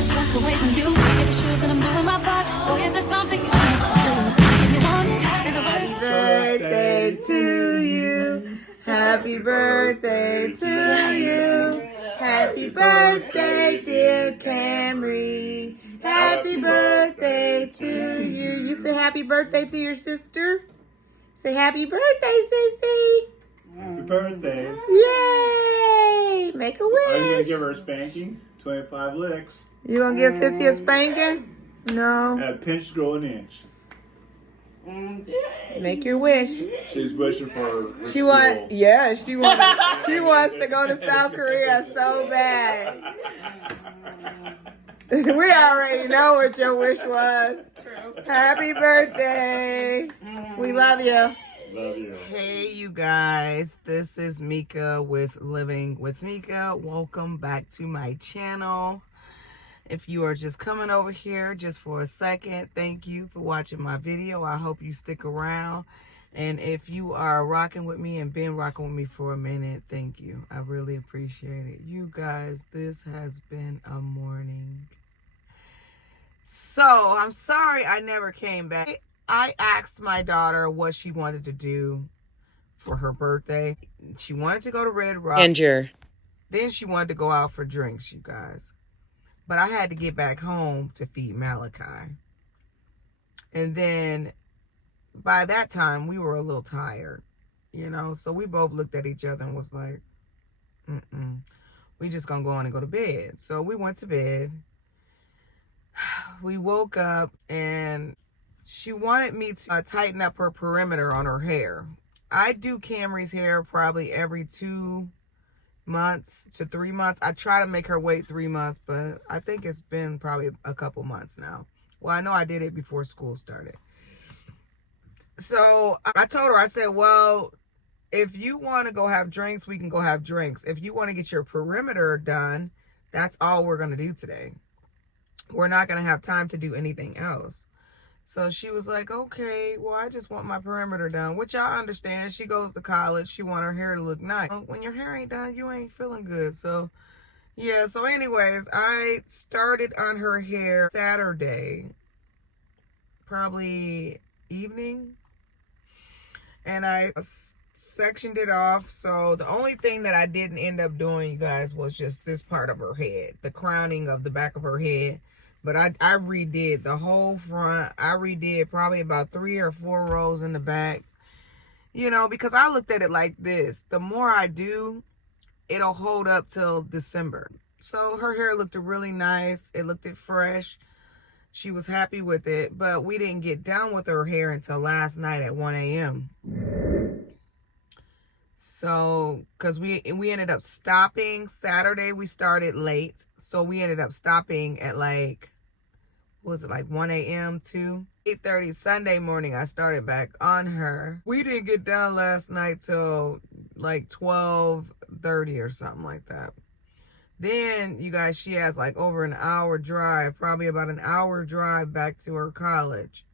Just away from you, making sure that I'm doing my part. Boy, is there something you want to do? If you want it, say the word. Happy birthday to you. Happy birthday to you. Happy birthday, dear Camry. Happy birthday to you. You say happy birthday to your sister? Say happy birthday, sissy. Happy birthday. Yay! Make a wish. Are you going to give her a spanking? 25 licks. You gonna give sissy a spanking? No. At a pinch to grow an inch. Make your wish. She's wishing for her She wants, yeah, she wants to go to South Korea so bad. We already know what your wish was. True. Happy birthday. We love you. Love you. Hey, you guys. This is Meeka with Living with Meeka. Welcome back to my channel. If you are just coming over here just for a second, thank you for watching my video. I hope you stick around. And if you are rocking with me and been rocking with me for a minute, thank you. I really appreciate it. You guys, this has been a morning. So, I'm sorry I never came back. I asked my daughter what she wanted to do for her birthday. She wanted to go to Red Rock. Then she wanted to go out for drinks, you guys. But I had to get back home to feed Malachi. And then by that time, we were a little tired, you know. So we both looked at each other and was like, we just gonna go on and go to bed. So we went to bed. We woke up and she wanted me to tighten up her perimeter on her hair. I do Camry's hair probably every 2 months to 3 months. I try to make her wait 3 months, but I think it's been probably a couple months now. Well, I know I did it before school started. So I told her, I said, well, if you want to go have drinks, we can go have drinks. If you want to get your perimeter done, that's all we're going to do today. We're not going to have time to do anything else. So she was like, okay, well, I just want my perimeter done, which I understand. She goes to college. She want her hair to look nice. When your hair ain't done, you ain't feeling good. So, yeah. So anyways, I started on her hair Saturday, probably evening. And I sectioned it off. So the only thing that I didn't end up doing, you guys, was just this part of her head, the crowning of the back of her head. But I redid the whole front. I redid probably about 3 or 4 rows in the back. You know, because I looked at it like this. The more I do, it'll hold up till December. So her hair looked really nice. It looked fresh. She was happy with it. But we didn't get done with her hair until last night at 1 a.m. So, because we ended up stopping. Saturday, we started late. So, we ended up stopping at like, was it like 1 a.m. to 8:30 Sunday morning. I started back on her. We didn't get done last night till like 12:30 or something like that. Then, you guys, she has like over an hour drive, probably about an hour drive back to her college.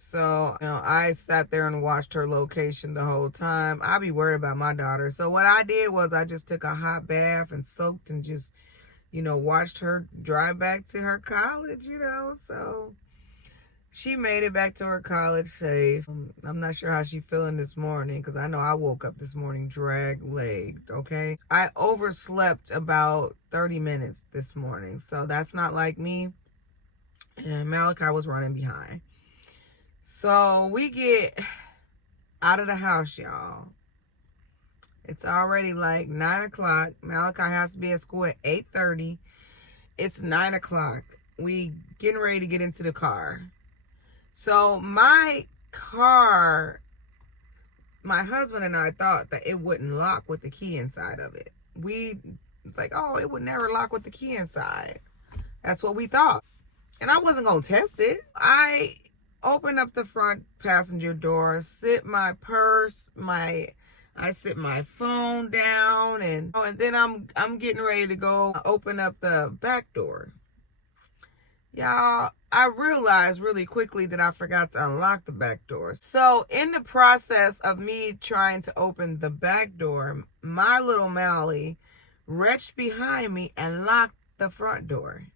So, you know, I sat there and watched her location the whole time. I be worried about my daughter. So what I did was I just took a hot bath and soaked and just, you know, watched her drive back to her college, you know. So she made it back to her college safe. I'm not sure how she's feeling this morning because I know I woke up this morning drag-legged, okay? I overslept about 30 minutes this morning. So that's not like me. And Malachi was running behind. So we get out of the house, y'all. It's already like 9 o'clock. Malachi has to be at school at 8:30. It's 9 o'clock. We getting ready to get into the car. So my car, my husband and I thought that it wouldn't lock with the key inside of it. It's like, oh, it would never lock with the key inside. That's what we thought. And I wasn't going to test it. I open up the front passenger door, sit my purse, I sit my phone down, and then I'm getting ready to go open up the back door. Y'all, I realized really quickly that I forgot to unlock the back door. So in the process of me trying to open the back door, my little Mally reached behind me and locked the front door.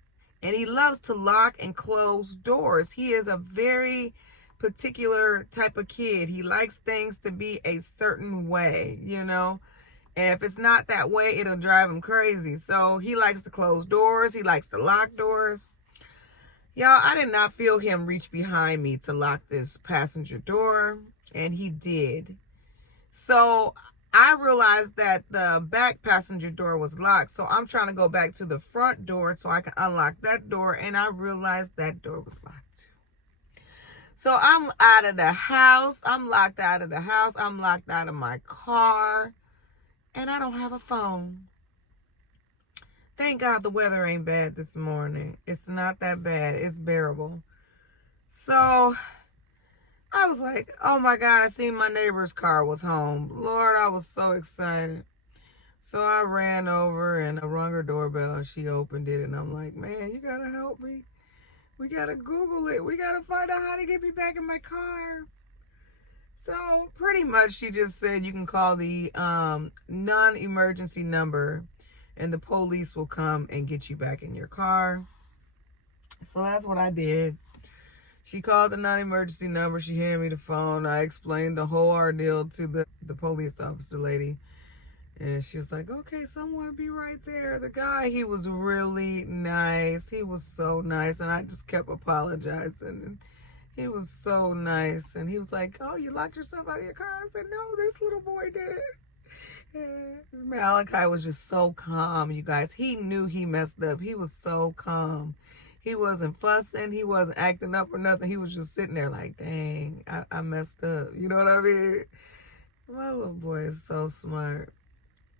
And he loves to lock and close doors. He is a very particular type of kid. He likes things to be a certain way, you know. And if it's not that way, it'll drive him crazy. So he likes to close doors. He likes to lock doors. Y'all, I did not feel him reach behind me to lock this passenger door. And he did. So I realized that the back passenger door was locked. So I'm trying to go back to the front door so I can unlock that door. And I realized that door was locked too. So I'm out of the house. I'm locked out of the house. I'm locked out of my car. And I don't have a phone. Thank God the weather ain't bad this morning. It's not that bad. It's bearable. So I was like, oh my God, I seen my neighbor's car was home. Lord, I was so excited. So I ran over and I rung her doorbell and she opened it. And I'm like, man, you gotta help me. We gotta Google it. We gotta find out how to get me back in my car. So pretty much she just said you can call the non-emergency number and the police will come and get you back in your car. So that's what I did. She called the non-emergency number. She handed me the phone. I explained the whole ordeal to the police officer lady. And she was like, okay, someone will be right there. The guy, he was really nice. He was so nice. And I just kept apologizing. He was so nice. And he was like, oh, you locked yourself out of your car? I said, no, this little boy did it. Malachi was just so calm, you guys. He knew he messed up. He was so calm. He wasn't fussing. He wasn't acting up or nothing. He was just sitting there like, dang, I messed up. You know what I mean? My little boy is so smart.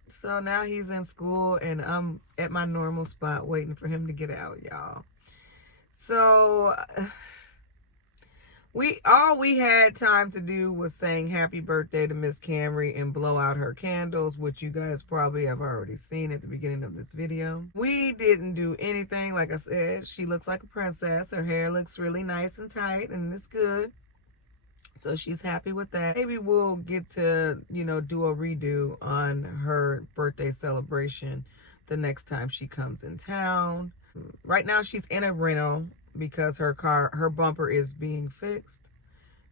So now he's in school and I'm at my normal spot waiting for him to get out, y'all. So all we had time to do was sing happy birthday to Miss Camry and blow out her candles, which you guys probably have already seen at the beginning of this video. We didn't do anything. Like I said, she looks like a princess. Her hair looks really nice and tight and it's good. So she's happy with that. Maybe we'll get to, you know, do a redo on her birthday celebration the next time she comes in town. Right now she's in a rental because her bumper is being fixed.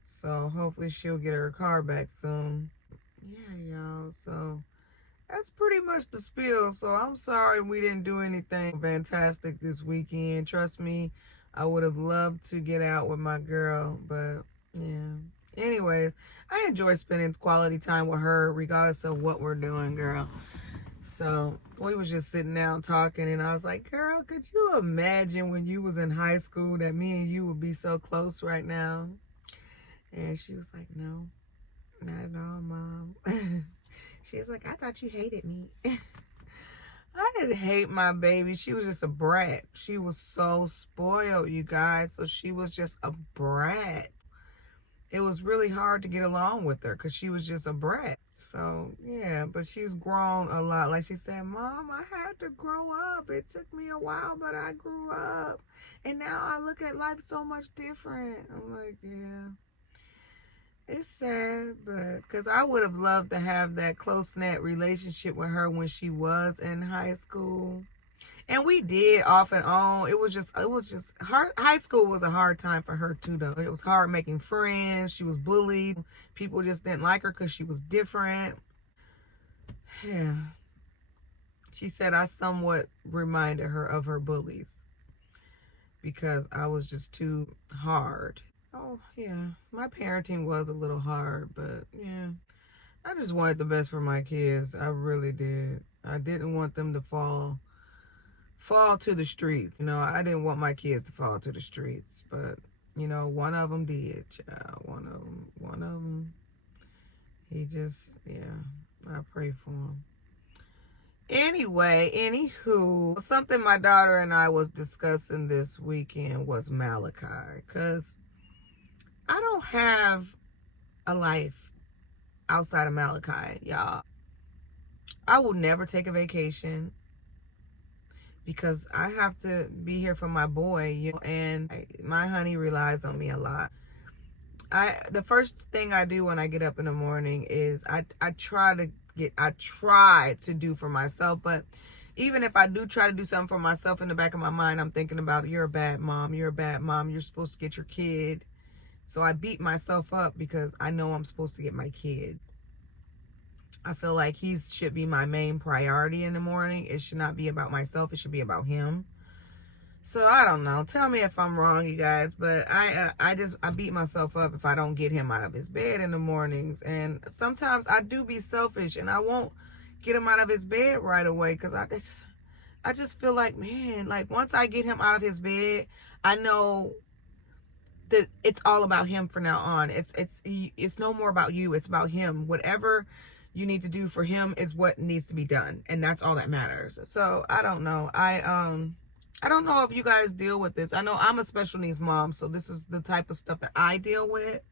So hopefully she'll get her car back soon. Yeah, y'all. So that's pretty much the spiel. So I'm sorry we didn't do anything fantastic this weekend. Trust me, I would have loved to get out with my girl, but yeah. Anyways, I enjoy spending quality time with her regardless of what we're doing, girl. So we was just sitting down talking and I was like, girl, could you imagine when you was in high school that me and you would be so close right now? And she was like, no, not at all, Mom. She was like, I thought you hated me. I didn't hate my baby. She was just a brat. She was so spoiled, you guys. So she was just a brat. It was really hard to get along with her because she was just a brat. So, yeah, but she's grown a lot. Like she said, Mom, I had to grow up. It took me a while, but I grew up. And now I look at life so much different. I'm like, yeah. It's sad, but because I would have loved to have that close-knit relationship with her when she was in high school. And we did off and on. It was just hard. High school was a hard time for her too, though. It was hard making friends. She was bullied. People just didn't like her because she was different. Yeah. She said I somewhat reminded her of her bullies because I was just too hard. Oh, yeah. My parenting was a little hard, but yeah. I just wanted the best for my kids. I really did. I didn't want them to fall to the streets. You know, I didn't want my kids to fall to the streets, but you know, one of them did, child. One of them, he just, yeah, I pray for him. Anyway, anywho, something my daughter and I was discussing this weekend was Malachi, because I don't have a life outside of Malachi, y'all. I will never take a vacation because I have to be here for my boy, you know, and my honey relies on me a lot. The first thing I do when I get up in the morning is I try to do for myself, but even if I do try to do something for myself, in the back of my mind, I'm thinking about, you're a bad mom. You're a bad mom. You're supposed to get your kid. So I beat myself up because I know I'm supposed to get my kid. I feel like he should be my main priority in the morning. It should not be about myself. It should be about him. So I don't know. Tell me if I'm wrong, you guys. But I beat myself up if I don't get him out of his bed in the mornings. And sometimes I do be selfish and I won't get him out of his bed right away, because I just feel like, man, like once I get him out of his bed, I know that it's all about him from now on. It's no more about you. It's about him. Whatever you need to do for him is what needs to be done, and that's all that matters. So I don't know. I don't know if you guys deal with this. I know I'm a special needs mom, so this is the type of stuff that I deal with.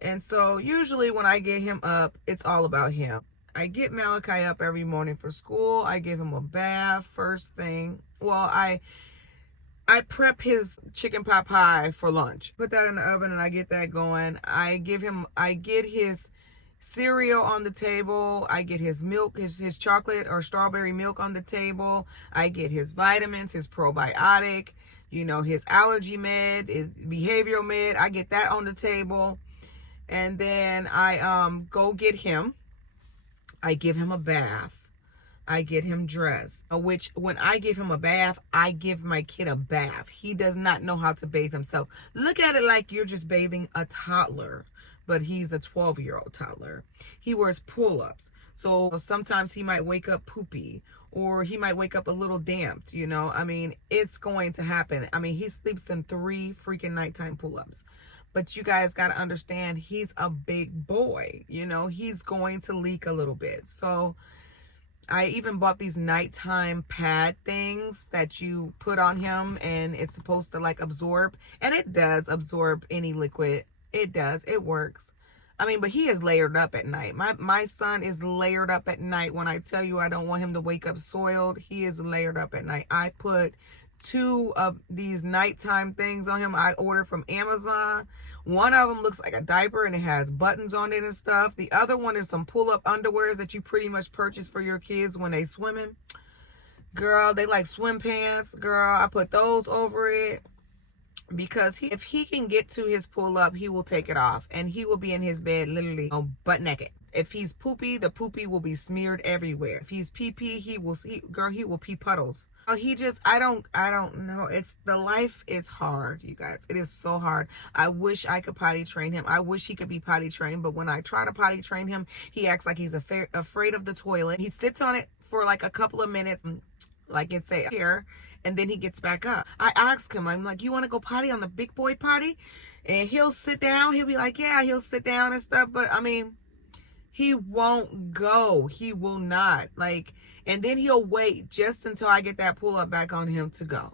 And so usually when I get him up, it's all about him. I get Malachi up every morning for school. I give him a bath first thing. Well, I prep his chicken pot pie for lunch. Put that in the oven and I get that going. I get his cereal on the table. I get his milk, his chocolate or strawberry milk on the table. I get his vitamins, his probiotic, his allergy med, his behavioral med. I get that on the table. And then I go get him. I give him a bath. I get him dressed, which when I give him a bath, I give my kid a bath. He does not know how to bathe himself. Look at it like you're just bathing a toddler, but he's a 12-year-old toddler. He wears pull-ups. So sometimes he might wake up poopy, or he might wake up a little damped, I mean, it's going to happen. I mean, he sleeps in 3 freaking nighttime pull-ups. But you guys got to understand, he's a big boy. He's going to leak a little bit. So I even bought these nighttime pad things that you put on him, and it's supposed to like absorb. And it does absorb any liquid. It does. It works. I mean, but he is layered up at night. My son is layered up at night. When I tell you I don't want him to wake up soiled, he is layered up at night. I put 2 of these nighttime things on him. I ordered from Amazon. One of them looks like a diaper and it has buttons on it and stuff. The other one is some pull-up underwears that you pretty much purchase for your kids when they swimming. Girl, they like swim pants. Girl, I put those over it. Because if he can get to his pull-up, he will take it off. And he will be in his bed literally butt naked. If he's poopy, the poopy will be smeared everywhere. If he's pee-pee, he will pee puddles. I don't know. The life is hard, you guys. It is so hard. I wish I could potty train him. I wish he could be potty trained. But when I try to potty train him, he acts like he's afraid of the toilet. He sits on it for like a couple of minutes, like it's here, and then he gets back up. I ask him, I'm like, you want to go potty on the big boy potty? And he'll sit down. He'll be like, yeah, he'll sit down and stuff. But I mean, he won't go. He will not. And then he'll wait just until I get that pull-up back on him to go.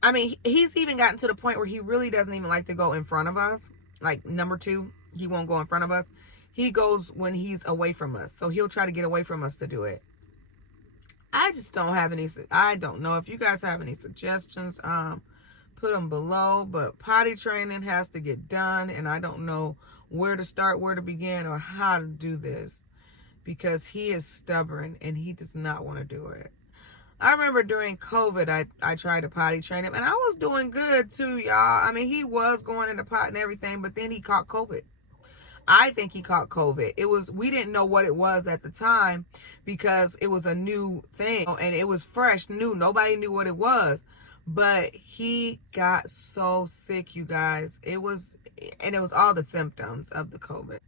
I mean, he's even gotten to the point where he really doesn't even like to go in front of us. Like number 2, he won't go in front of us. He goes when he's away from us. So he'll try to get away from us to do it. I just don't have any. I don't know if you guys have any suggestions. Put them below. But potty training has to get done. And I don't know where to start, where to begin, or how to do this. Because he is stubborn and he does not want to do it. I remember during COVID, I tried to potty train him. And I was doing good too, y'all. I mean, he was going in the pot and everything. But then he caught COVID. I think he caught COVID. We didn't know what it was at the time because it was a new thing. And it was fresh, new. Nobody knew what it was. But he got so sick, you guys. It was all the symptoms of the COVID.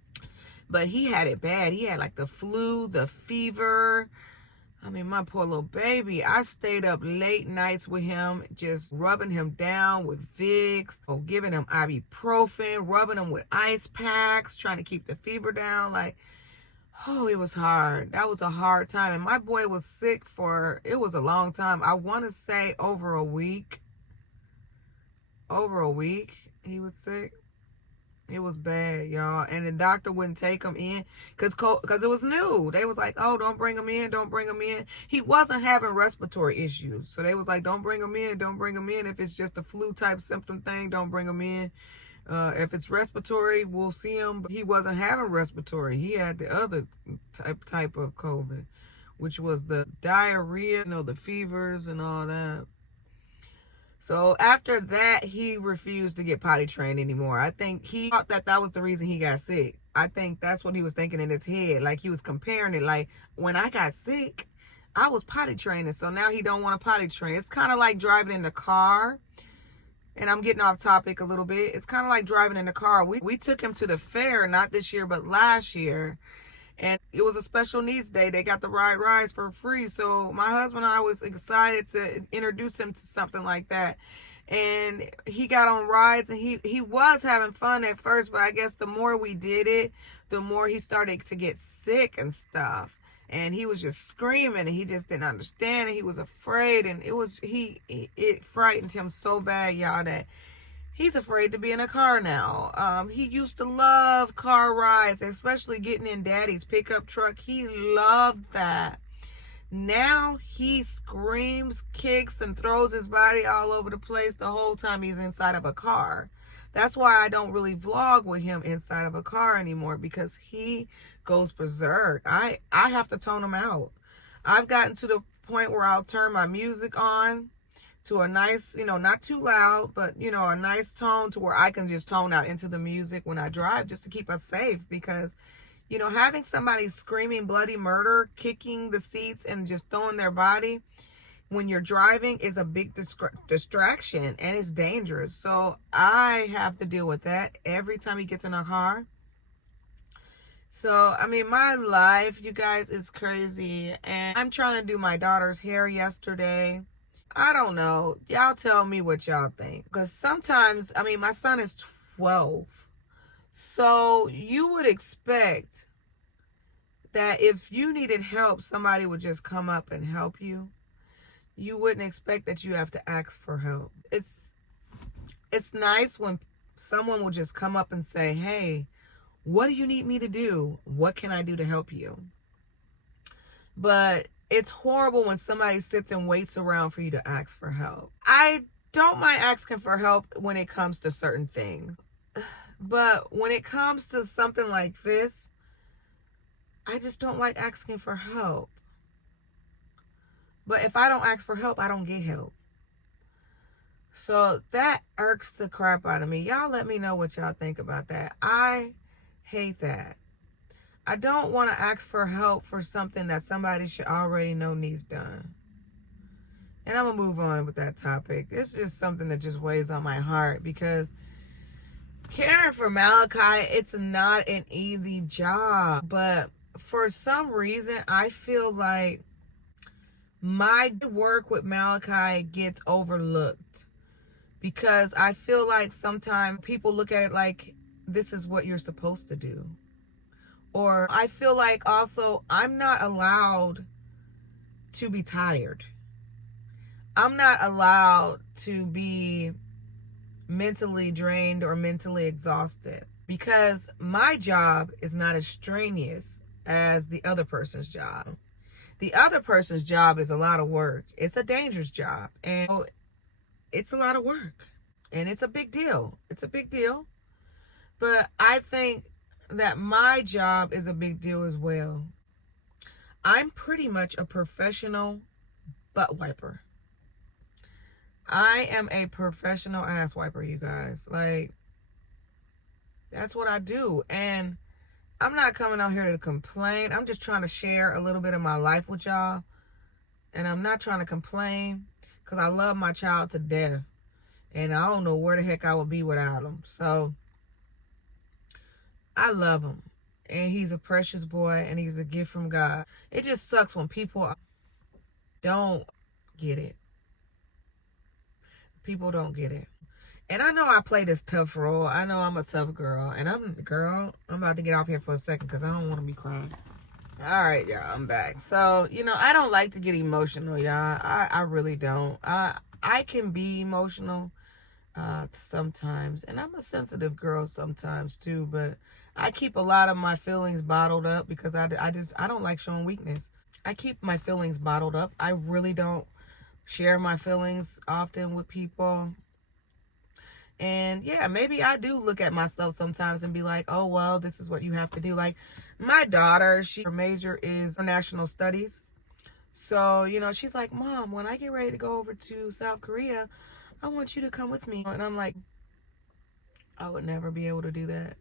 But he had it bad. He had like the flu, the fever. I mean, my poor little baby. I stayed up late nights with him, just rubbing him down with Vicks, or giving him ibuprofen, rubbing him with ice packs, trying to keep the fever down. It was hard. That was a hard time. And my boy was sick it was a long time. I want to say over a week. Over a week, he was sick. It was bad, y'all. And the doctor wouldn't take him in because it was new. They was like, oh, don't bring him in. Don't bring him in. He wasn't having respiratory issues. So they was like, don't bring him in. Don't bring him in. If it's just a flu type symptom thing, don't bring him in. If it's respiratory, we'll see him. But he wasn't having respiratory. He had the other type of COVID, which was the diarrhea, you know, the fevers and all that. So after that, he refused to get potty trained anymore. I think he thought that that was the reason he got sick. I think that's what he was thinking in his head. Like he was comparing it. Like when I got sick, I was potty training. So now he don't want to potty train. It's kind of like driving in the car. And I'm getting off topic a little bit. It's kind of like driving in the car. We took him to the fair, not this year, but last year. And it was a special needs day. They got the rides for free. So my husband and I was excited to introduce him to something like that. And he got on rides and he was having fun at first, but I guess the more we did it, the more he started to get sick and stuff. And he was just screaming and he just didn't understand and he was afraid, and it frightened him so bad, y'all, that he's afraid to be in a car now. He used to love car rides, especially getting in Daddy's pickup truck. He loved that. Now he screams, kicks, and throws his body all over the place the whole time he's inside of a car. That's why I don't really vlog with him inside of a car anymore, because he goes berserk. I have to tone him out. I've gotten to the point where I'll turn my music on to a nice, you know, not too loud, but, you know, a nice tone to where I can just tone out into the music when I drive, just to keep us safe. Because, you know, having somebody screaming bloody murder, kicking the seats and just throwing their body when you're driving is a big distraction, and it's dangerous. So I have to deal with that every time he gets in a car. So, I mean, my life, you guys, is crazy. And I'm trying to do my daughter's hair yesterday. I don't know. Y'all tell me what y'all think. Because sometimes, I mean, my son is 12. So you would expect that if you needed help, somebody would just come up and help you. You wouldn't expect that you have to ask for help. It's nice when someone will just come up and say, hey, what do you need me to do? What can I do to help you? But it's horrible when somebody sits and waits around for you to ask for help. I don't mind asking for help when it comes to certain things. But when it comes to something like this, I just don't like asking for help. But if I don't ask for help, I don't get help. So that irks the crap out of me. Y'all let me know what y'all think about that. I hate that. I don't want to ask for help for something that somebody should already know needs done. And I'm going to move on with that topic. It's just something that just weighs on my heart, because caring for Malachi, it's not an easy job. But for some reason, I feel like my work with Malachi gets overlooked, because I feel like sometimes people look at it like this is what you're supposed to do. Or I feel like also I'm not allowed to be tired. I'm not allowed to be mentally drained or mentally exhausted, because my job is not as strenuous as the other person's job. The other person's job is a lot of work. It's a dangerous job, and it's a lot of work, and it's a big deal. It's a big deal. But I think that my job is a big deal as well. I'm pretty much a professional butt wiper. I am a professional ass wiper, you guys. Like, that's what I do. And I'm not coming out here to complain. I'm just trying to share a little bit of my life with y'all. And I'm not trying to complain, because I love my child to death. And I don't know where the heck I would be without him. So I love him. And he's a precious boy, and he's a gift from God. It just sucks when people don't get it. People don't get it. And I know I play this tough role. I know I'm a tough girl. And I'm about to get off here for a second, because I don't want to be crying. All right, y'all, I'm back. So, you know, I don't like to get emotional, y'all. I really don't. I can be emotional sometimes. And I'm a sensitive girl sometimes too. But I keep a lot of my feelings bottled up, because I don't like showing weakness. I keep my feelings bottled up. I really don't share my feelings often with people. And yeah, maybe I do look at myself sometimes and be like, oh, well, this is what you have to do. Like my daughter, her major is international studies. So, you know, she's like, Mom, when I get ready to go over to South Korea, I want you to come with me. And I'm like, I would never be able to do that.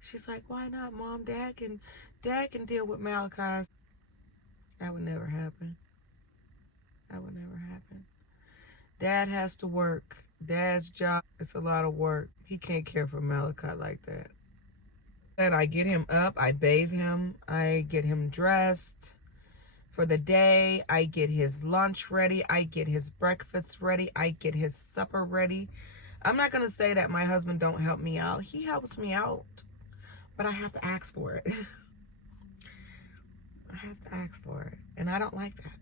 She's like, why not, Mom? Dad can deal with Malachi. That would never happen. That would never happen. Dad has to work. Dad's job, it's a lot of work. He can't care for Malachi like that. And I get him up, I bathe him, I get him dressed for the day, I get his lunch ready, I get his breakfast ready, I get his supper ready. I'm not going to say that my husband don't help me out. He helps me out, but I have to ask for it. I have to ask for it, and I don't like that.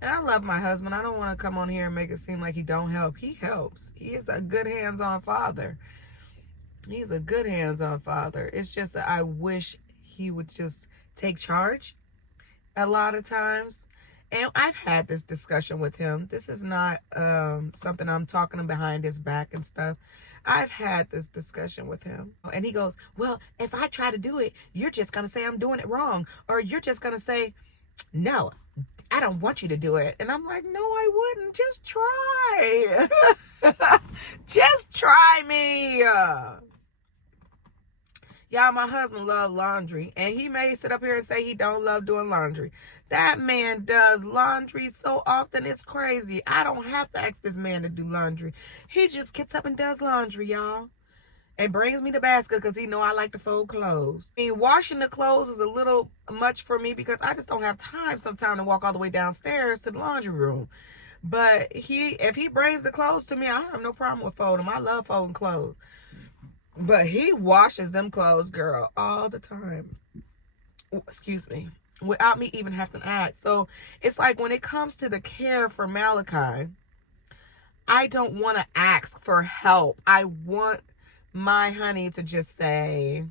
And I love my husband. I don't want to come on here and make it seem like he don't help. He helps. He is a good hands-on father. He's a good hands-on father. It's just that I wish he would just take charge a lot of times. And I've had this discussion with him. This is not something I'm talking behind his back and stuff. I've had this discussion with him. And he goes, well, if I try to do it, you're just going to say I'm doing it wrong. Or you're just going to say, no, I don't want you to do it. And I'm like, no, I wouldn't. Just try. Just try me. Y'all, my husband loves laundry. And he may sit up here and say he don't love doing laundry. That man does laundry so often, it's crazy. I don't have to ask this man to do laundry. He just gets up and does laundry, y'all. And brings me the basket because he know I like to fold clothes. I mean, washing the clothes is a little much for me because I just don't have time sometimes to walk all the way downstairs to the laundry room. But if he brings the clothes to me, I have no problem with folding them. I love folding clothes. But he washes them clothes, girl, all the time. Excuse me. Without me even having to ask. So it's like when it comes to the care for Malachi, I don't want to ask for help. I want my honey to just say,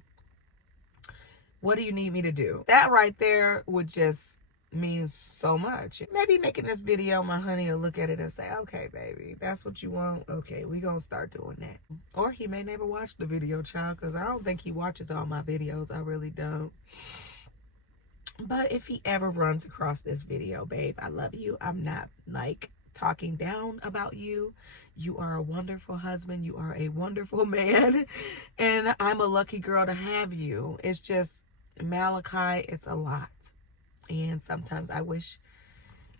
what do you need me to do? That right there would just mean so much. Maybe making this video, my honey will look at it and say, okay, baby, that's what you want. Okay, we gonna start doing that. Or he may never watch the video, child, because I don't think he watches all my videos. I really don't. But if he ever runs across this video, babe, I love you. I'm not like talking down about you. You are a wonderful husband. You are a wonderful man. And I'm a lucky girl to have you. It's just, Malachi, it's a lot. And sometimes I wish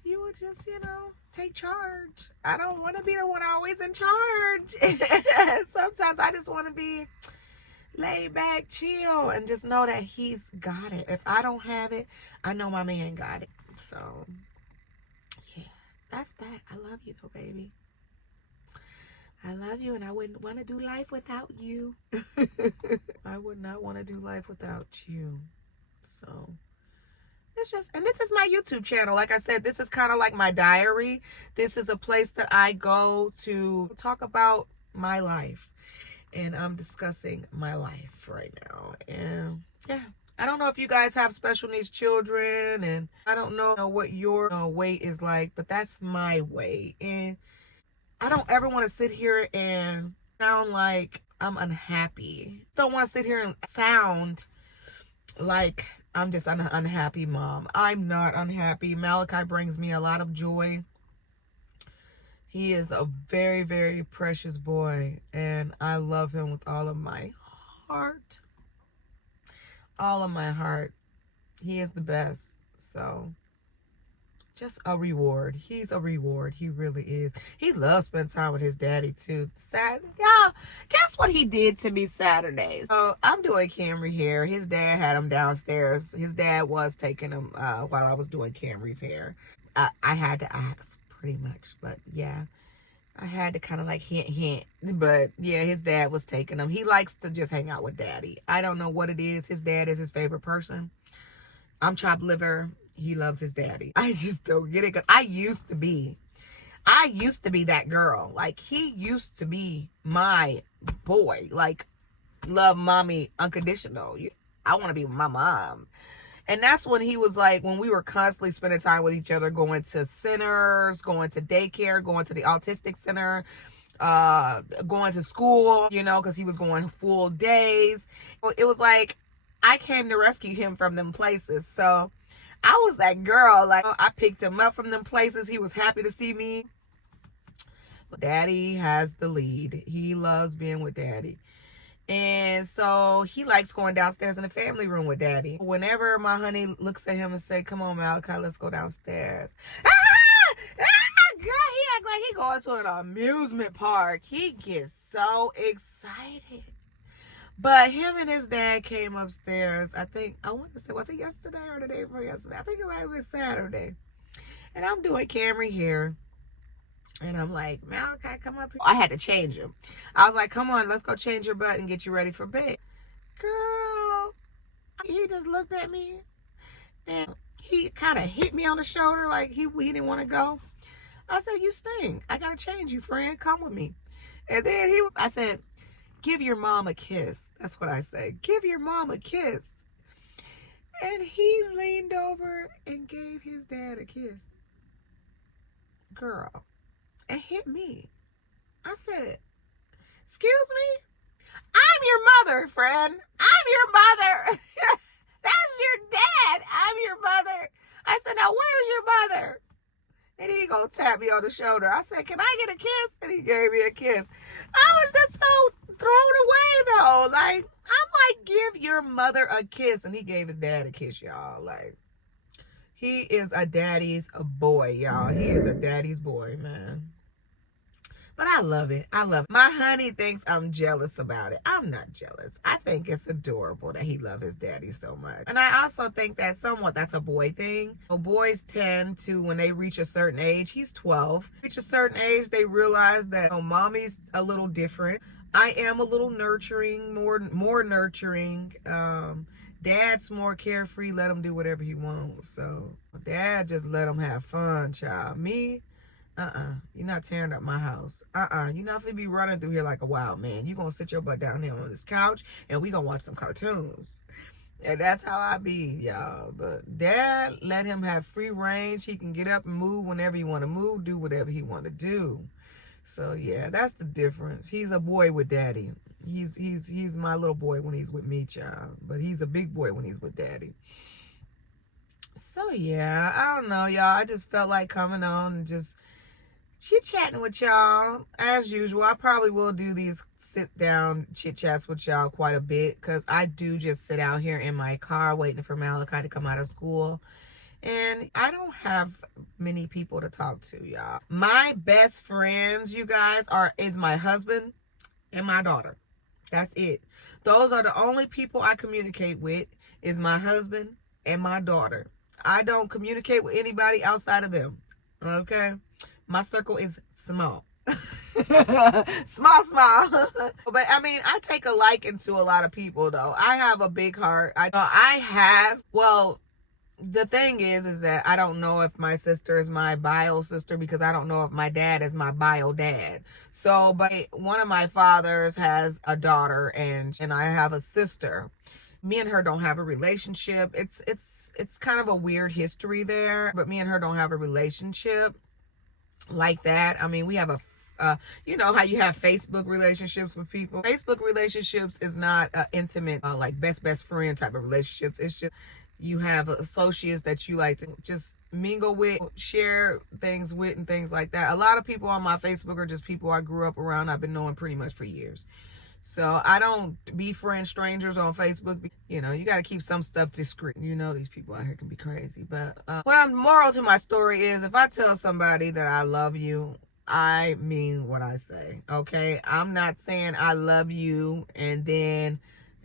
you would just, you know, take charge. I don't want to be the one always in charge. Sometimes I just want to be laid back, chill, and just know that he's got it. If I don't have it, I know my man got it. So, yeah, that's that. I love you, though, baby. I love you, and I wouldn't want to do life without you. I would not want to do life without you. So, it's just, and this is my YouTube channel. Like I said, this is kind of like my diary. This is a place that I go to talk about my life. And I'm discussing my life right now. And yeah, I don't know if you guys have special needs children, and I don't know what your way is like, but that's my way. And I don't ever want to sit here and sound like I'm unhappy. Don't want to sit here and sound like I'm just an unhappy mom. I'm not unhappy. Malachi brings me a lot of joy. He is a very, very precious boy, and I love him with all of my heart. All of my heart. He is the best. So, just a reward. He's a reward. He really is. He loves spending time with his daddy, too. Y'all, guess what he did to me Saturday? So, I'm doing Camry hair. His dad had him downstairs. His dad was taking him while I was doing Camry's hair. I had to ask. Pretty much, but yeah, I had to kind of like hint, but yeah, his dad was taking him. He likes to just hang out with daddy. I don't know what it is. His dad is his favorite person. I'm chopped liver. He loves his daddy. I just don't get it, because I used to be that girl. Like, he used to be my boy. Like, love mommy unconditional. I want to be with my mom. And that's when he was like, when we were constantly spending time with each other, going to centers, going to daycare, going to the autistic center, going to school, you know, because he was going full days. It was like, I came to rescue him from them places. So I was that girl. Like, I picked him up from them places. He was happy to see me. But Daddy has the lead. He loves being with Daddy. And so he likes going downstairs in the family room with Daddy. Whenever my honey looks at him and say, come on, Malachi, let's go downstairs. Girl, he act like he going to an amusement park. He gets so excited. But him and his dad came upstairs. I want to say, was it yesterday or the day before yesterday? I think it might have been Saturday. And I'm doing Camry here. And I'm like, Malachi, come up here. I had to change him. I was like, come on, let's go change your butt and get you ready for bed. Girl, he just looked at me. And he kind of hit me on the shoulder like he didn't want to go. I said, you stink. I got to change you, friend. Come with me. And then I said, give your mom a kiss. That's what I said. Give your mom a kiss. And he leaned over and gave his dad a kiss. Girl. And hit me. I said, excuse me? I'm your mother, friend. I'm your mother. That's your dad. I'm your mother. I said, now where's your mother? And he gonna tap me on the shoulder. I said, can I get a kiss? And he gave me a kiss. I was just so thrown away though. Like, I'm like, give your mother a kiss. And he gave his dad a kiss, y'all. Like, he is a daddy's boy, y'all. He is a daddy's boy, man. But I love it. I love it. My honey thinks I'm jealous about it. I'm not jealous. I think it's adorable that he loves his daddy so much. And I also think that somewhat that's a boy thing. So boys tend to, when they reach a certain age, he's 12, reach a certain age, they realize that mommy's a little different. I am a little nurturing, more nurturing. Dad's more carefree, let him do whatever he wants. So dad just let him have fun, child. Me, you're not tearing up my house. You're not gonna be running through here like a wild man. You're gonna sit your butt down here on this couch and we gonna watch some cartoons. And that's how I be, y'all. But Dad let him have free range. He can get up and move whenever he want to move, do whatever he want to do. So yeah, that's the difference. He's a boy with Daddy. He's my little boy when he's with me, child. But he's a big boy when he's with Daddy. So yeah, I don't know, y'all. I just felt like coming on and just chit-chatting with y'all. As usual, I probably will do these sit-down chit-chats with y'all quite a bit because I do just sit out here in my car waiting for Malachi to come out of school. And I don't have many people to talk to, y'all. My best friends, you guys, is my husband and my daughter. That's it. Those are the only people I communicate with, is my husband and my daughter. I don't communicate with anybody outside of them. Okay? My circle is small. small. But I mean, I take a liking to a lot of people though. I have a big heart. The thing is that I don't know if my sister is my bio sister because I don't know if my dad is my bio dad. So, but one of my fathers has a daughter and I have a sister. Me and her don't have a relationship. It's kind of a weird history there, but me and her don't have a relationship like that. I mean, we have you know how you have Facebook relationships with people. Facebook relationships is not intimate, like best friend type of relationships. It's just you have associates that you like to just mingle with, share things with, and things like that. A lot of people on my Facebook are just people I grew up around. I've been knowing pretty much for years. So I don't befriend strangers on Facebook. You know, you got to keep some stuff discreet. You know, these people out here can be crazy. But moral to my story is, if I tell somebody that I love you, I mean what I say. Okay? I'm not saying I love you and then,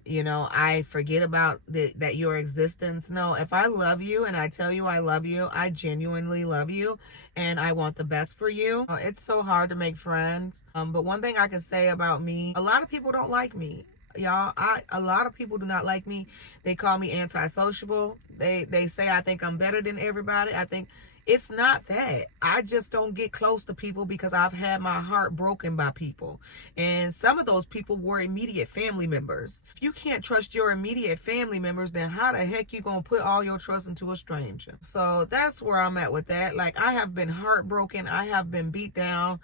you know, I forget about that your existence. No, if I love you and I tell you I love you, I genuinely love you and I want the best for you. It's so hard to make friends. But one thing I can say about me, a lot of people don't like me. Y'all, a lot of people do not like me. They call me antisociable. They say I think I'm better than everybody. I think it's not that. I just don't get close to people because I've had my heart broken by people. And some of those people were immediate family members. If you can't trust your immediate family members, then how the heck you gonna put all your trust into a stranger? So that's where I'm at with that. Like, I have been heartbroken. I have been beat down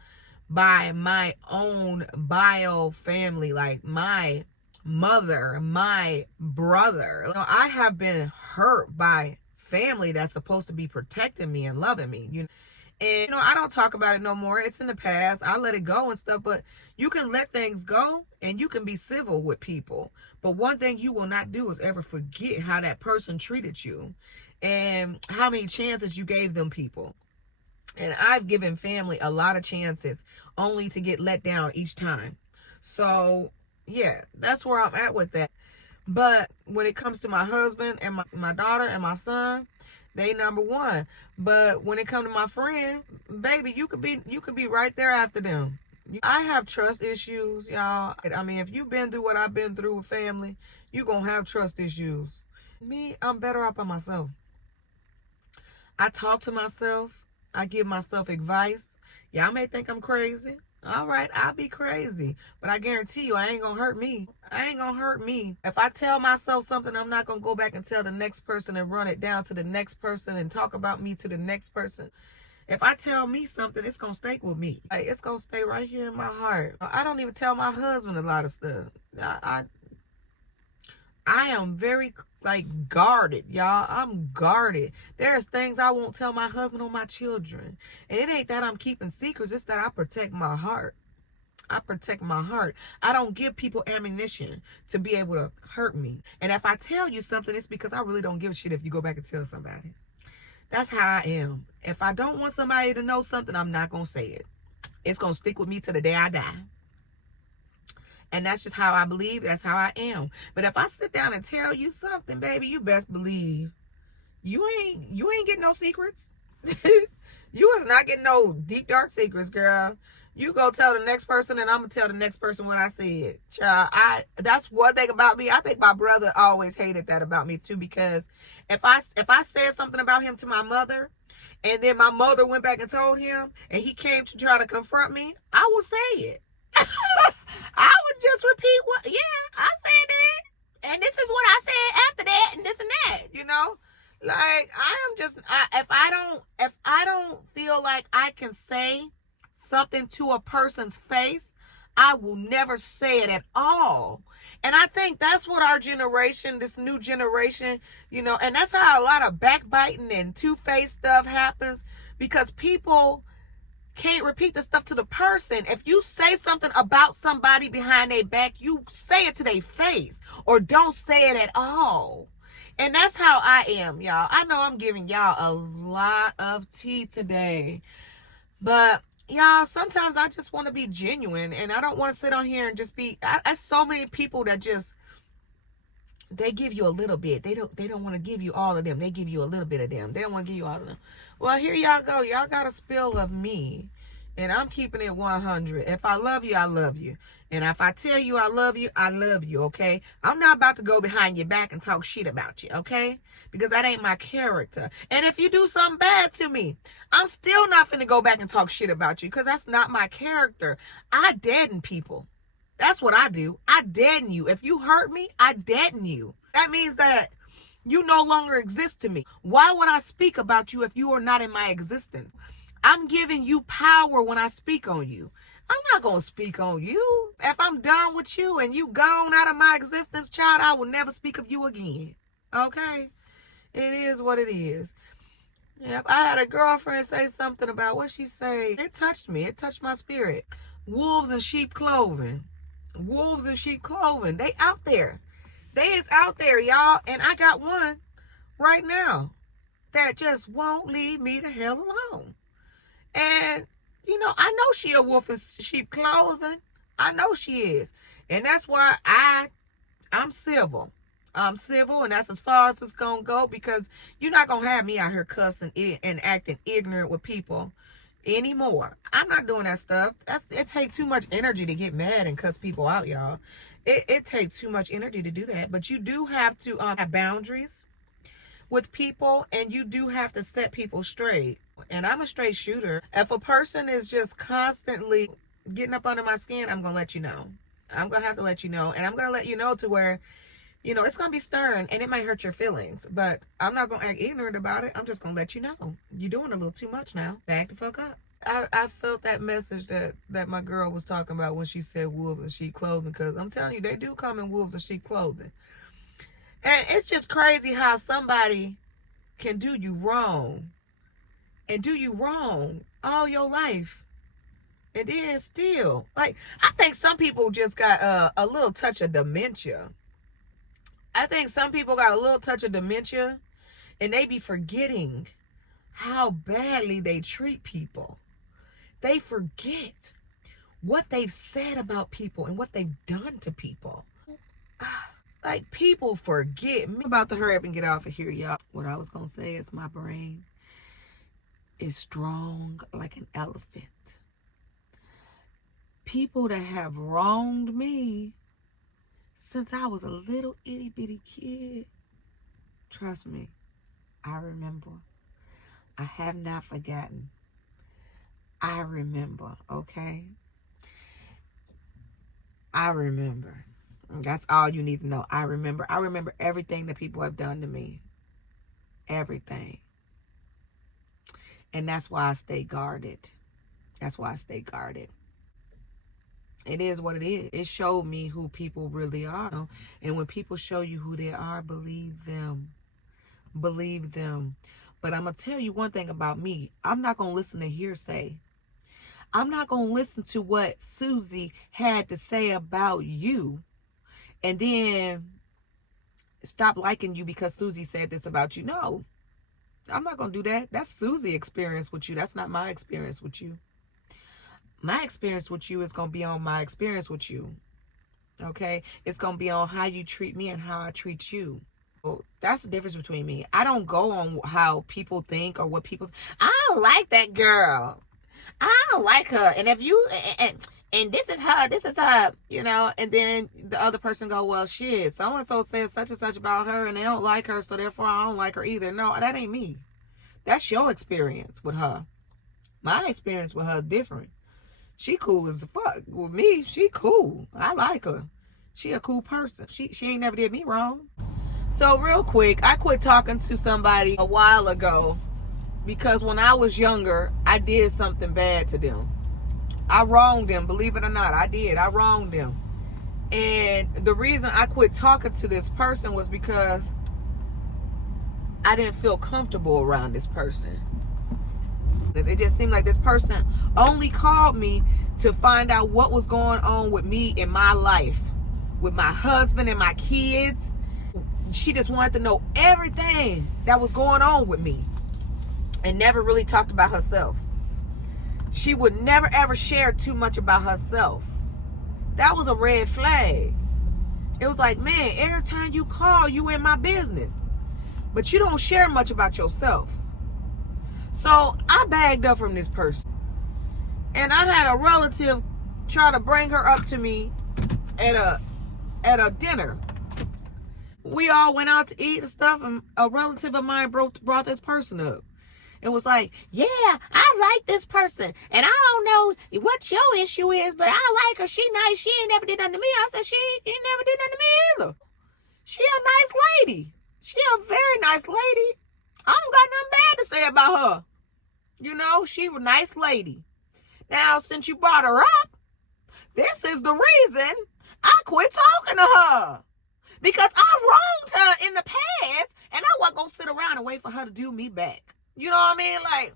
by my own bio family, like my mother, my brother. You know, I have been hurt by family that's supposed to be protecting me and loving me, you know. And, I don't talk about it no more. It's in the past. I let it go and stuff, but you can let things go and you can be civil with people. But one thing you will not do is ever forget how that person treated you and how many chances you gave them people. And I've given family a lot of chances only to get let down each time. So, yeah, that's where I'm at with that. But when it comes to my husband and my daughter and my son, they number one. But when it comes to my friend, baby, you could be right there after them. I have trust issues, y'all. I mean, if you've been through what I've been through with family, you're going to have trust issues. Me, I'm better off by myself. I talk to myself. I give myself advice. Y'all may think I'm crazy. All right, I'll be crazy. But I guarantee you, I ain't going to hurt me. I ain't going to hurt me. If I tell myself something, I'm not going to go back and tell the next person and run it down to the next person and talk about me to the next person. If I tell me something, it's going to stay with me. Like, it's going to stay right here in my heart. I don't even tell my husband a lot of stuff. I am very, guarded, y'all. I'm guarded. There's things I won't tell my husband or my children. And it ain't that I'm keeping secrets. It's that I protect my heart. I protect my heart. I don't give people ammunition to be able to hurt me. And if I tell you something, it's because I really don't give a shit if you go back and tell somebody. That's how I am. If I don't want somebody to know something, I'm not going to say it. It's going to stick with me to the day I die. And that's just how I believe. That's how I am. But if I sit down and tell you something, baby, you best believe you ain't getting no secrets. You is not getting no deep, dark secrets, girl. You go tell the next person, and I'm going to tell the next person what I said. Child, that's one thing about me. I think my brother always hated that about me, too, because if I said something about him to my mother, and then my mother went back and told him, and he came to try to confront me, I will say it. I would just repeat I said that, and this is what I said after that, and this and that, you know? Like, if I don't feel like I can say something to a person's face, I will never say it at all. And I think that's what our generation, this new generation, and that's how a lot of backbiting and two-faced stuff happens, because people can't repeat the stuff to the person. If you say something about somebody behind their back, you say it to their face, or don't say it at all. And that's how I am, y'all. I know I'm giving y'all a lot of tea today, but y'all, sometimes I just want to be genuine, and I don't want to sit on here and just be. I so many people that just, they give you a little bit. They don't want to give you all of them. They give you a little bit of them. They don't want to give you all of them. Well, here y'all go. Y'all got a spill of me, and I'm keeping it 100. If I love you, I love you. And if I tell you I love you, okay? I'm not about to go behind your back and talk shit about you, okay? Because that ain't my character. And if you do something bad to me, I'm still not finna go back and talk shit about you, because that's not my character. I deaden people. That's what I do. I deaden you. If you hurt me, I deaden you. That means that you no longer exist to me. Why would I speak about you if you are not in my existence? I'm giving you power when I speak on you. I'm not going to speak on you. If I'm done with you and you gone out of my existence, child, I will never speak of you again. Okay? It is what it is. Yep, I had a girlfriend say something about what she say. It touched me. It touched my spirit. Wolves in sheep clothing. Wolves in sheep clothing. They out there. They is out there, y'all. And I got one right now that just won't leave me the hell alone. And, I know she a wolf in sheep clothing. I know she is. And that's why I'm civil. I'm civil, and that's as far as it's going to go, because you're not going to have me out here cussing and acting ignorant with people anymore. I'm not doing that stuff. It takes too much energy to get mad and cuss people out, y'all. It takes too much energy to do that. But you do have to have boundaries with people, and you do have to set people straight. And I'm a straight shooter. If a person is just constantly getting up under my skin, I'm going to let you know. I'm going to have to let you know. And I'm going to let you know to where, it's going to be stern, and it might hurt your feelings. But I'm not going to act ignorant about it. I'm just going to let you know. You're doing a little too much now. Back the fuck up. I felt that message that my girl was talking about when she said wolves in sheep clothing, because I'm telling you, they do come in wolves in sheep clothing. And it's just crazy how somebody can do you wrong and do you wrong all your life. And then still, like, I think some people just got a little touch of dementia. I think some people got a little touch of dementia and they be forgetting how badly they treat people. They forget what they've said about people and what they've done to people. Like, people forget. I'm about to hurry up and get off of here, y'all. What I was going to say is my brain is strong like an elephant. People that have wronged me since I was a little itty bitty kid, trust me, I remember. I have not forgotten. I remember, okay? I remember. That's all you need to know. I remember. I remember everything that people have done to me. Everything. And that's why I stay guarded. That's why I stay guarded. It is what it is. It showed me who people really are. And when people show you who they are, believe them. Believe them. But I'm going to tell you one thing about me. I'm not going to listen to hearsay. I'm not going to listen to what Susie had to say about you and then stop liking you because Susie said this about you. No, I'm not going to do that. That's Susie's experience with you. That's not my experience with you. My experience with you is going to be on my experience with you. Okay? It's going to be on how you treat me and how I treat you. Well, that's the difference between me. I don't go on how people think or what people... I don't like that girl. I don't like her. And if you... And this is her, you know, and then the other person go, well, shit, so-and-so says such and such about her and they don't like her, so therefore I don't like her either. No, that ain't me. That's your experience with her. My experience with her is different. She cool as fuck. With me, she cool. I like her. She a cool person. She ain't never did me wrong. So real quick, I quit talking to somebody a while ago because when I was younger, I did something bad to them. I wronged them, believe it or not. I did. I wronged them. And the reason I quit talking to this person was because I didn't feel comfortable around this person. It just seemed like this person only called me to find out what was going on with me in my life, with my husband and my kids. She just wanted to know everything that was going on with me and never really talked about herself. She would never ever share too much about herself. That was a red flag. It was like, man, every time you call, you in my business, but you don't share much about yourself. So I bagged up from this person. And I had a relative try to bring her up to me at a dinner. We all went out to eat and stuff, and a relative of mine brought this person up. It was like, yeah, I like this person. And I don't know what your issue is, but I like her. She nice. She ain't never did nothing to me. I said, she ain't never did nothing to me either. She a nice lady. She a very nice lady. I don't got nothing bad to say about her. You know, she a nice lady. Now, since you brought her up, this is the reason I quit talking to her. Because I wronged her in the past, and I wasn't going to sit around and wait for her to do me back. You know what I mean? Like,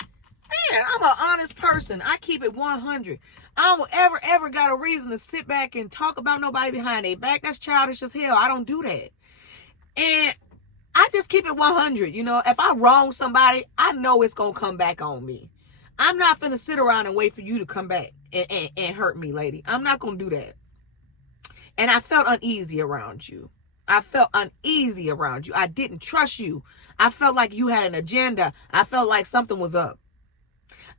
man, I'm an honest person. I keep it 100. I don't ever got a reason to sit back and talk about nobody behind their back. That's childish as hell. I don't do that. And I just keep it 100. You know, if I wrong somebody, I know it's going to come back on me. I'm not finna sit around and wait for you to come back and hurt me, lady. I'm not going to do that. And I felt uneasy around you. I felt uneasy around you. I didn't trust you. I felt like you had an agenda. I felt like something was up.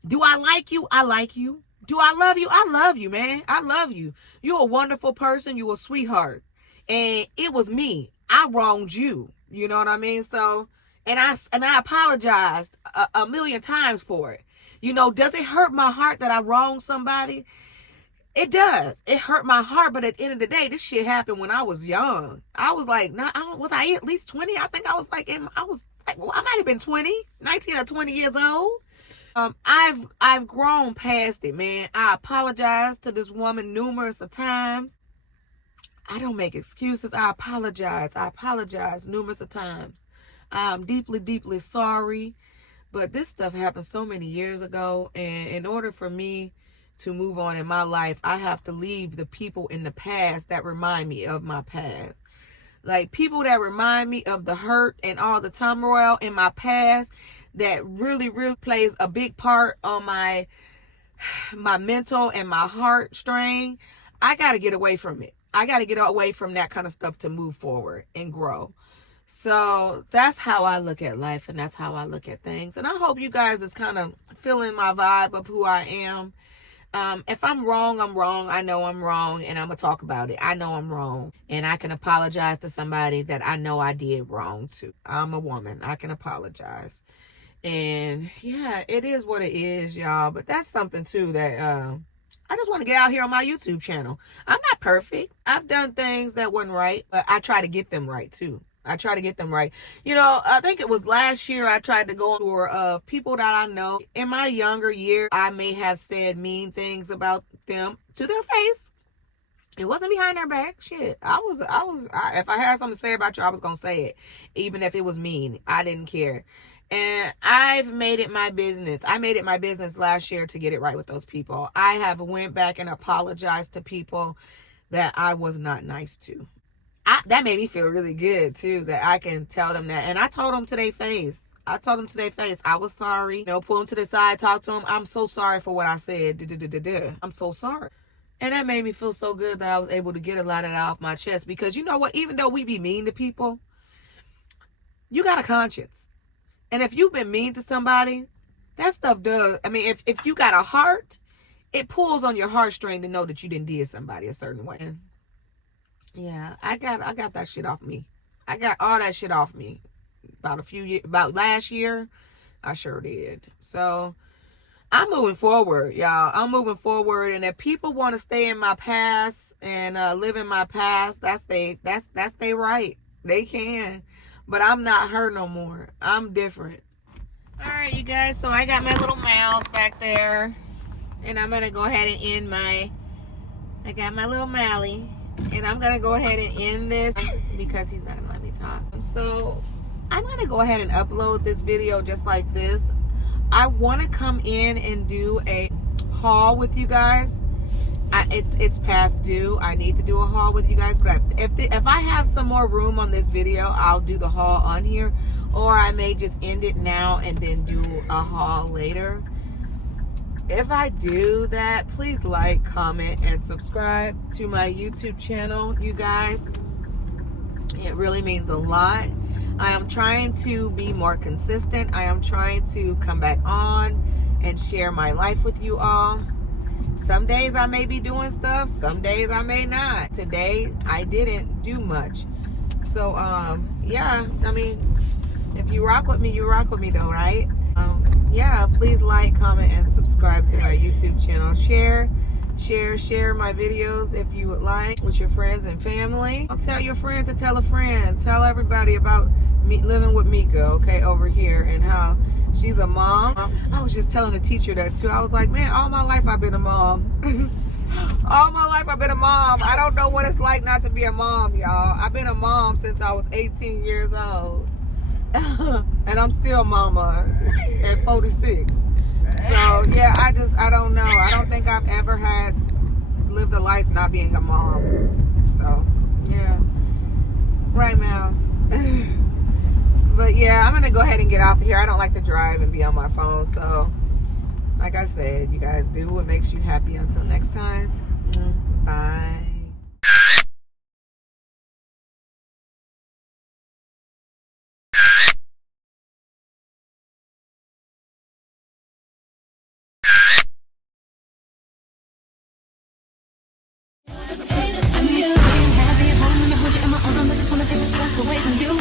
Do I like you? I like you. Do I love you? I love you, man. I love you. You're a wonderful person. You're a sweetheart. And it was me. I wronged you. You know what I mean? So, and I apologized a million times for it. You know, does it hurt my heart that I wronged somebody? It does. It hurt my heart, but at the end of the day, this shit happened when I was young. I was like, was I at least 20? I think I was like, I might have been 20, 19 or 20 years old. I've grown past it, man. I apologize to this woman numerous of times. I don't make excuses. I apologize numerous of times. I'm deeply, deeply sorry. But this stuff happened so many years ago. And in order for me to move on in my life, I have to leave the people in the past that remind me of my past. Like people that remind me of the hurt and all the turmoil in my past that really, really plays a big part on my mental and my heart strain. I got to get away from it. I got to get away from that kind of stuff to move forward and grow. So that's how I look at life, and that's how I look at things. And I hope you guys is kind of feeling my vibe of who I am. If I'm wrong, I'm wrong. I know I'm wrong, and I'm going to talk about it. I know I'm wrong, and I can apologize to somebody that I know I did wrong to. I'm a woman. I can apologize. And yeah, it is what it is, y'all. But that's something too that I just want to get out here on my YouTube channel. I'm not perfect. I've done things that wasn't right, but I try to get them right too. I try to get them right. You know, I think it was last year I tried to go on tour of people that I know. In my younger year, I may have said mean things about them to their face. It wasn't behind their back. Shit. If I had something to say about you, I was going to say it. Even if it was mean. I didn't care. And I've made it my business. I made it my business last year to get it right with those people. I have went back and apologized to people that I was not nice to. That made me feel really good too, that I can tell them that. And I told them to their face. I was sorry. You know, pull them to the side, talk to them. I'm so sorry for what I said. I'm so sorry. And that made me feel so good that I was able to get a lot of that off my chest. Because you know what? Even though we be mean to people, you got a conscience. And if you've been mean to somebody, that stuff does. I mean, if you got a heart, it pulls on your heartstring to know that you didn't did somebody a certain way. Yeah, I got that shit off me. I got all that shit off me. About last year, I sure did. So I'm moving forward, y'all. I'm moving forward. And if people want to stay in my past and live in my past, that's they right. They can. But I'm not her no more. I'm different. All right, you guys. So I got my little mouse back there. And I'm going to go ahead and end I got my little Mally. And I'm going to go ahead and end this because he's not going to let me talk. So I'm going to go ahead and upload this video just like this. I want to come in and do a haul with you guys. It's past due. I need to do a haul with you guys. But if I have some more room on this video, I'll do the haul on here. Or I may just end it now and then do a haul later. If I do that, please like, comment, and subscribe to my YouTube channel, you guys. It really means a lot. I am trying to be more consistent. I am trying to come back on and share my life with you all. Some days I may be doing stuff. Some days I may not. Today, I didn't do much. So, yeah, I mean, if you rock with me, you rock with me though, right? Yeah, please like, comment, and subscribe to my YouTube channel. Share my videos if you would like with your friends and family. I'll tell your friend to tell a friend. Tell everybody about me living with Meeka, okay, over here, and how she's a mom. I was just telling the teacher that too. I was like, man, all my life I've been a mom. All my life I've been a mom. I don't know what it's like not to be a mom, y'all. I've been a mom since I was 18 years old. And I'm still mama at 46. So yeah, I don't know. I don't think I've ever lived a life not being a mom. So yeah, right, Mouse. But yeah, I'm gonna go ahead and get off of here. I don't like to drive and be on my phone. So like I said, you guys do what makes you happy. Until next time, bye. Happy at home, let me hold you in my arms. I just wanna take the stress away from you.